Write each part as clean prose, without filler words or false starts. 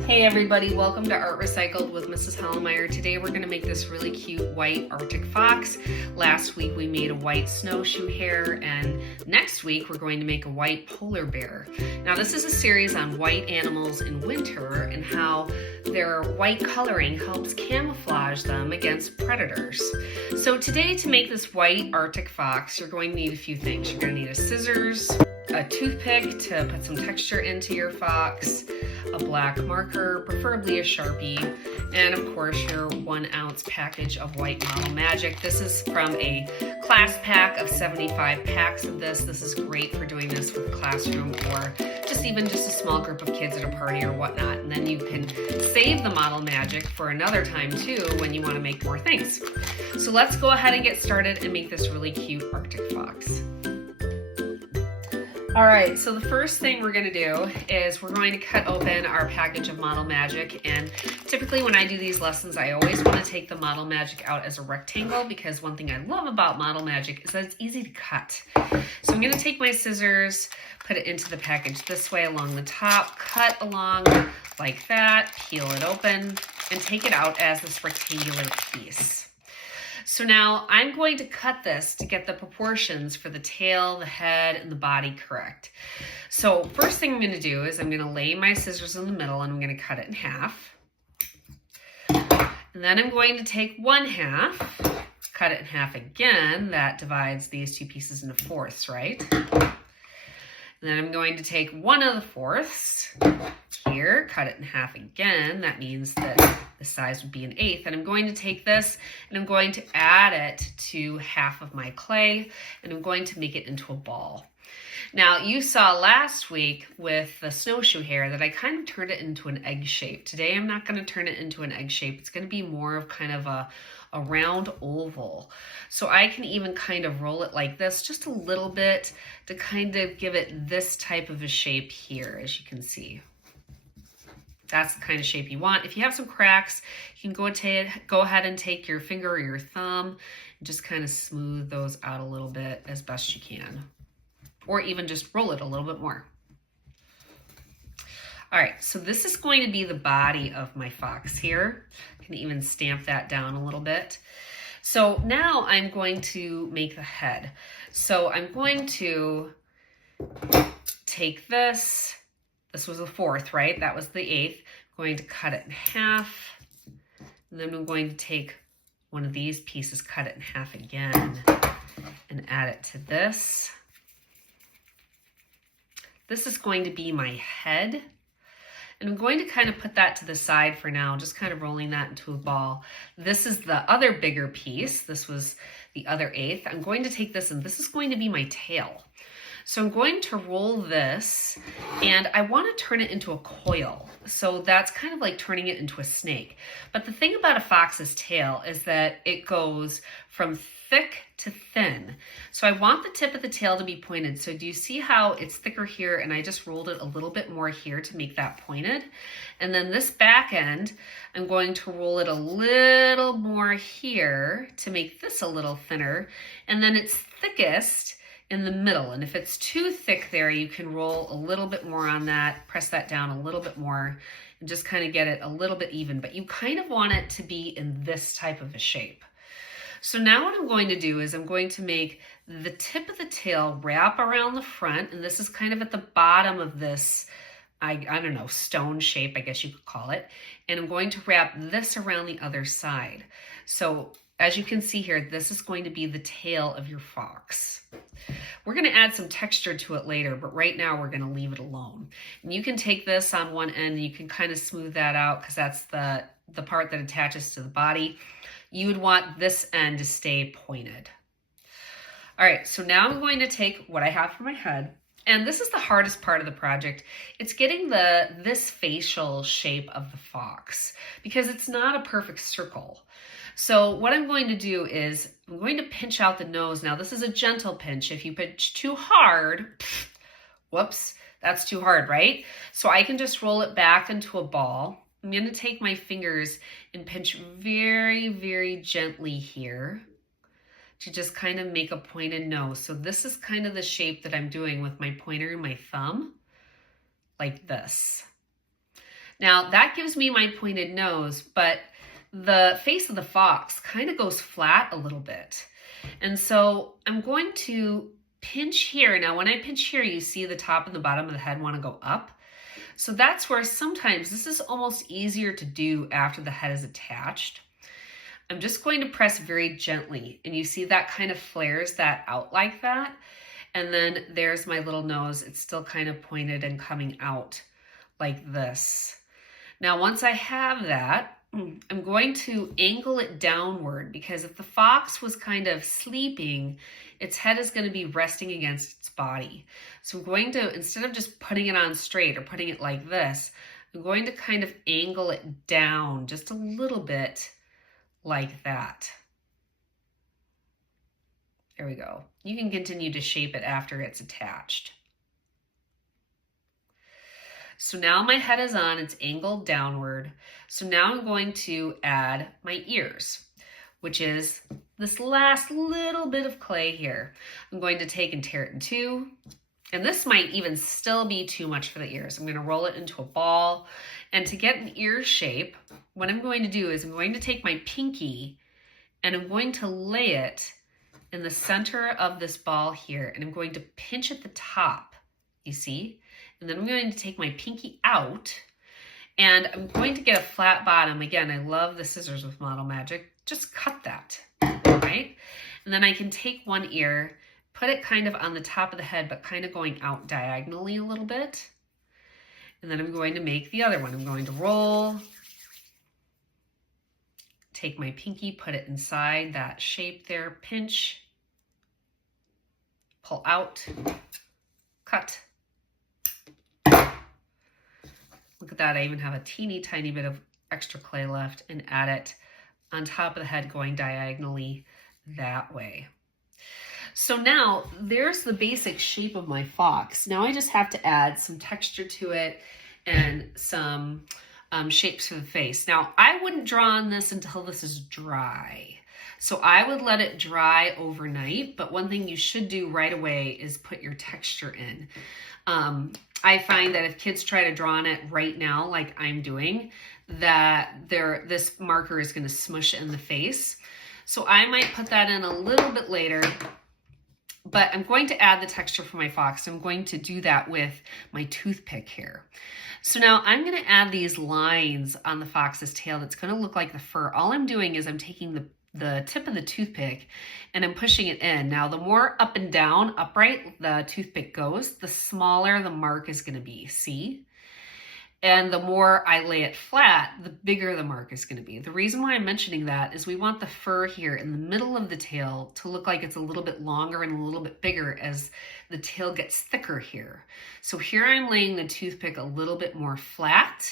Hey everybody, welcome to Art Recycled with Mrs. Hollemeyer. Today we're going to make this really cute white Arctic fox. Last week we made a white snowshoe hare, and next week we're going to make a white polar bear. Now this is a series on white animals in winter and how their white coloring helps camouflage them against predators. So today, to make this white Arctic fox, you're going to need a few things. You're going to need a scissors, a toothpick to put some texture into your fox, a black marker, preferably a Sharpie, and of course your 1 ounce package of white Model Magic. This is from a class pack of 75 packs of this. This is great for doing this with a classroom or even just a small group of kids at a party or whatnot. And then you can save the Model Magic for another time too when you want to make more things. So let's go ahead and get started and make this really cute Arctic fox. All right, so the first thing we're going to do is we're going to cut open our package of Model Magic, and typically when I do these lessons I always want to take the Model Magic out as a rectangle because one thing I love about Model Magic is that it's easy to cut. So I'm going to take my scissors, put it into the package this way along the top, cut along like that, peel it open, and take it out as this rectangular piece. So now I'm going to cut this to get the proportions for the tail, the head, and the body correct. So first thing I'm going to do is I'm going to lay my scissors in the middle and I'm going to cut it in half. And then I'm going to take 1/2, cut it in half again. That divides these two pieces into fourths, right? And then I'm going to take 1/4 here, cut it in half again. That means that the size would be 1/8. And I'm going to take this and I'm going to add it to half of my clay and I'm going to make it into a ball. Now you saw last week with the snowshoe hare that I kind of turned it into an egg shape. Today I'm not going to turn it into an egg shape. It's going to be more of kind of a round oval. So I can even kind of roll it like this just a little bit to kind of give it this type of a shape here, as you can see. That's the kind of shape you want. If you have some cracks, you can go ahead and take your finger or your thumb and just kind of smooth those out a little bit as best you can. Or even just roll it a little bit more. All right, so this is going to be the body of my fox here. I can even stamp that down a little bit. So now I'm going to make the head. So I'm going to take this. This was the 4th, right? That was the 1/8. I'm going to cut it in half. And then I'm going to take one of these pieces, cut it in half again, and add it to this. This is going to be my head. And I'm going to kind of put that to the side for now, just kind of rolling that into a ball. This is the other bigger piece. This was the other 1/8. I'm going to take this and this is going to be my tail. So I'm going to roll this and I want to turn it into a coil. So that's kind of like turning it into a snake. But the thing about a fox's tail is that it goes from thick to thin. So I want the tip of the tail to be pointed. So do you see how it's thicker here and I just rolled it a little bit more here to make that pointed? And then this back end, I'm going to roll it a little more here to make this a little thinner. And then it's thickest in the middle. And if it's too thick there, you can roll a little bit more on that, press that down a little bit more and just kind of get it a little bit even. But you kind of want it to be in this type of a shape. So now what I'm going to do is I'm going to make the tip of the tail wrap around the front. And this is kind of at the bottom of this, I don't know, stone shape, I guess you could call it. And I'm going to wrap this around the other side. So as you can see here, this is going to be the tail of your fox. We're going to add some texture to it later, but right now we're going to leave it alone. And you can take this on one end and you can kind of smooth that out because that's the part that attaches to the body. You would want this end to stay pointed. All right, so now I'm going to take what I have for my head, and this is the hardest part of the project. It's getting this facial shape of the fox because it's not a perfect circle. So what I'm going to do is I'm going to pinch out the nose. Now this is a gentle pinch. If you pinch too hard, whoops, that's too hard, right? So I can just roll it back into a ball. I'm going to take my fingers and pinch very, very gently here to just kind of make a pointed nose. So this is kind of the shape that I'm doing with my pointer and my thumb, like this. Now that gives me my pointed nose, but the face of the fox kind of goes flat a little bit. And so I'm going to pinch here. Now when I pinch here, you see the top and the bottom of the head want to go up. So that's where sometimes this is almost easier to do after the head is attached. I'm just going to press very gently, and you see that kind of flares that out like that. And then there's my little nose. It's still kind of pointed and coming out like this. Now, once I have that, I'm going to angle it downward, because if the fox was kind of sleeping, its head is going to be resting against its body. So I'm going to, instead of just putting it on straight or putting it like this, I'm going to kind of angle it down just a little bit like that. There we go. You can continue to shape it after it's attached. So now my head is on, it's angled downward. So now I'm going to add my ears, which is this last little bit of clay here. I'm going to take and tear it in two. And this might even still be too much for the ears. I'm going to roll it into a ball. And to get an ear shape, what I'm going to do is I'm going to take my pinky and I'm going to lay it in the center of this ball here. And I'm going to pinch at the top, you see? And then I'm going to take my pinky out and I'm going to get a flat bottom. Again, I love the scissors with Model Magic. Just cut that, right? And then I can take one ear, put it kind of on the top of the head, but kind of going out diagonally a little bit. And then I'm going to make the other one. I'm going to roll, take my pinky, put it inside that shape there, pinch, pull out, cut. Look at that, I even have a teeny tiny bit of extra clay left, and add it on top of the head going diagonally that way. So now there's the basic shape of my fox. Now I just have to add some texture to it and some shapes for the face. Now I wouldn't draw on this until this is dry. So I would let it dry overnight, but one thing you should do right away is put your texture in. I find that if kids try to draw on it right now, like I'm doing, that this marker is going to smush in the face. So I might put that in a little bit later, but I'm going to add the texture for my fox. I'm going to do that with my toothpick here. So now I'm going to add these lines on the fox's tail that's going to look like the fur. All I'm doing is I'm taking the tip of the toothpick and I'm pushing it in. Now, the more up and down, upright the toothpick goes, the smaller the mark is going to be, see? And the more I lay it flat, the bigger the mark is going to be. The reason why I'm mentioning that is we want the fur here in the middle of the tail to look like it's a little bit longer and a little bit bigger as the tail gets thicker here. So here I'm laying the toothpick a little bit more flat.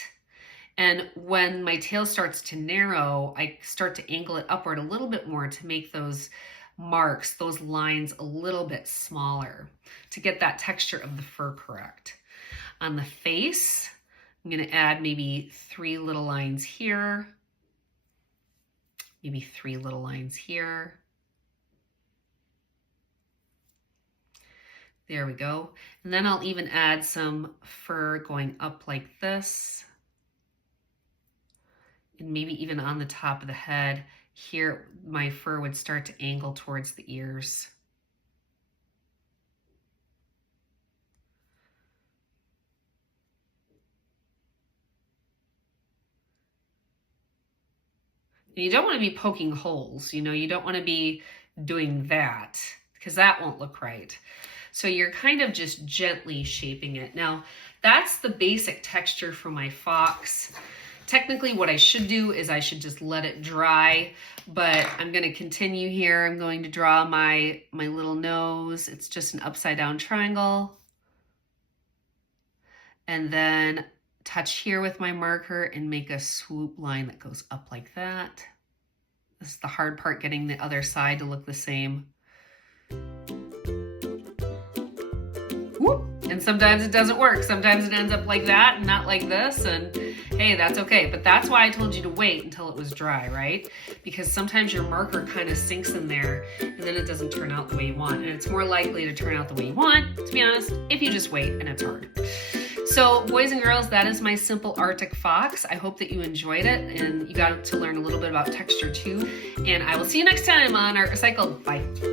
And when my tail starts to narrow, I start to angle it upward a little bit more to make those marks, those lines a little bit smaller to get that texture of the fur correct. On the face, I'm going to add maybe 3 little lines here, maybe 3 little lines here. There we go. And then I'll even add some fur going up like this. And maybe even on the top of the head, here my fur would start to angle towards the ears. And you don't want to be poking holes, you know, you don't want to be doing that because that won't look right. So you're kind of just gently shaping it. Now, that's the basic texture for my fox. Technically, what I should do is I should just let it dry, but I'm going to continue here. I'm going to draw my little nose. It's just an upside down triangle. And then touch here with my marker and make a swoop line that goes up like that. This is the hard part, getting the other side to look the same. Whoop. And sometimes it doesn't work. Sometimes it ends up like that and not like this, and hey, that's okay. But that's why I told you to wait until it was dry, right? Because sometimes your marker kind of sinks in there and then it doesn't turn out the way you want. And it's more likely to turn out the way you want, to be honest, if you just wait and it's hard. So boys and girls, that is my simple Arctic fox. I hope that you enjoyed it and you got to learn a little bit about texture too. And I will see you next time on Art Recycled. Bye.